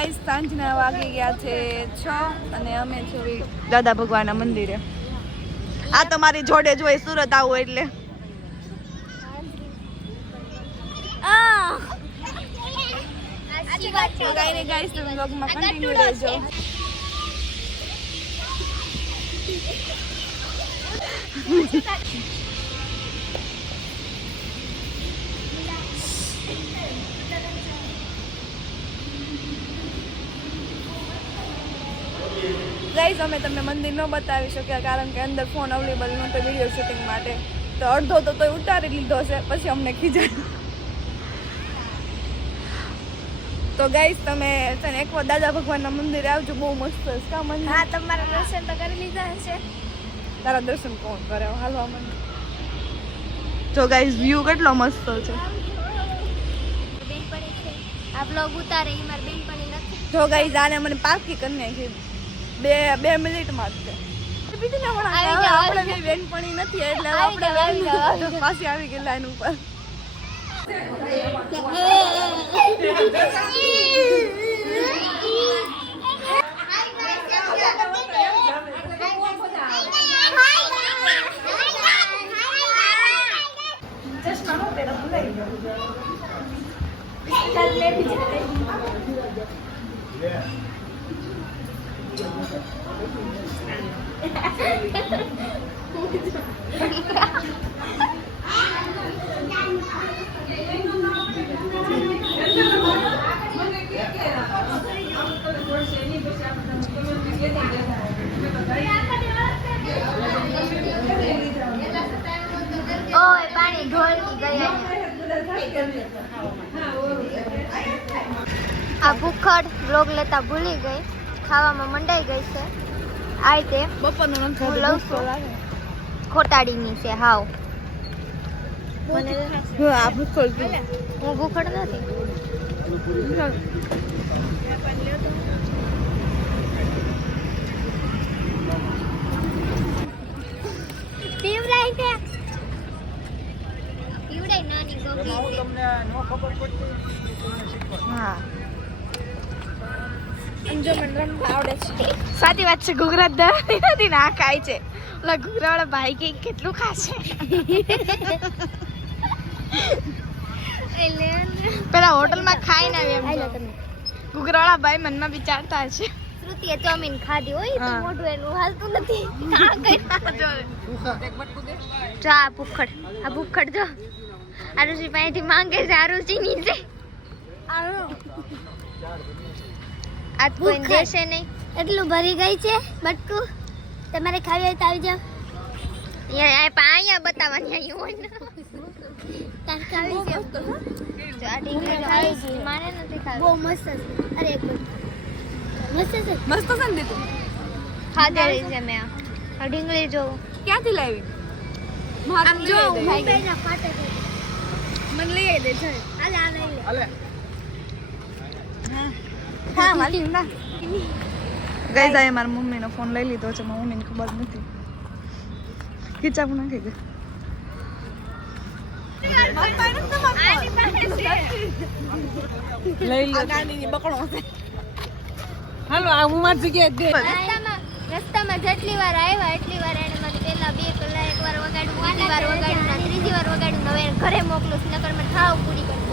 Guys સાંજના વાગી ગયા છે 6 અને અમે છીએ દાદા ભગવાનના મંદિરે. આ તમારી જોડે જોઈ સુરત આવું એટલે તો ગાઈસ તમે વ્લોગમાં કન્ટિન્યુ રહેજો. ગાઈસ અમે તમને મંદિર ન બતાવી શક્યા કારણ કે અંદર ફોન અવેલેબલ નહોતો વિડીયો શૂટિંગ માટે. તો અડધો તો તોય ઉતારી લીધો છે, પછી અમને ખીજાય. તો ગાઈસ તમે છે ને એકવાર દાદા ભગવાનના મંદિરે આવજો, બહુ મસ્ત છે કા મંદિર. હા, તમારા દર્શન તો કરી લીધા હશે. તારા દર્શન કોણ કરે? હાલવા મને. જો ગાઈસ વ્યૂ કેટલો મસ્ત છે. બેનપણી છે આ બ્લોગ ઉતારે ઈ મારી બેનપણી નથી. જો ગાઈસ આને મને પાકી કરી નાખી 2 મિનિટમાં જ. બીજી ના પણ આપણે બેનપણી નથી એટલે આપણે પાછી આવી ગઈ લાઈન ઉપર. ઓય પાણી ઢોળની ગયા. આ ભૂખડ બ્લોગ લેતા ભૂલી ગઈ, ખાવામાં મંડાઈ ગઈ છે. આ રીતે બપોરનો હું લઉં છું. ખોટાડીની છે હાવ. મને આ ભૂખડ હું ભૂખડ નથી. પીવડાઈ છે. પીવડાઈ નાની ગોગી છે. તમને નો ખબર પડતી. હા અંજો મને રમવા આવડે છે. સાચી વાત છે. ઘૂઘરા દરતી નથી ના ખાય છે. ઓલા ઘૂઘરા વાળા ભાઈ કે કેટલું ખાશે. પેલા હોટલમાં ખાઈને આવી એમ આઈ લો તો. તમે. ઘૂઘરા વાળા ભાઈ મનમાં વિચારતા છે. શ્રુતિએ ચોમીન ખાધી હોય તો હા. મોઢું એનું હાલતું નથી. આ કઈ જો આ ભૂખડ, આ ભૂખડ જો આરુષિ પાસેથી માંગે છે. આરુષિ ની છે આજ કોઈ દેશે નહીં. એટલું ભરી ગઈ છે બટકું. તમારે ખાવી હોય તો આવી જાવ. અહીંયા બતાવવાની અહીં હોય ને તાર ખાવી છે. જો આ ઢીંગલી ખાવી છે. મારે નથી ખાવી. બહુ મસ્ત છે. અરે એક મસ્ત છે. મસ્ત છે ને દીકુ? ખાધેલી છે મેં આ ઢીંગલી જો. ક્યાંથી લાવી? આમ જો મુંબઈના ફાટે છે. મને લઈ આવી દે છે. હાલે આ લઈ લે. હાલે. હા મારી ના ગઈ જાય. મારા મમ્મીનો ફોન લઈ લીધો છે. મારી મમ્મીને ખબર નથી. ખીચાવું નાખી ગઈ. લઈ લો. ગાડીની બકણો છે. હાલો આ હું મારી જગ્યાએ દે. રસ્તામાં જેટલી વાર આવ્યા એટલી વાર એને મને પેલા 2 કલાક એકવાર વગાડ્યું, બીજી વાર વગાડ્યું, ત્રીજી વાર વગાડ્યું. હવે ઘરે મોકલું નકર મેં ખાવ પૂરી કરી.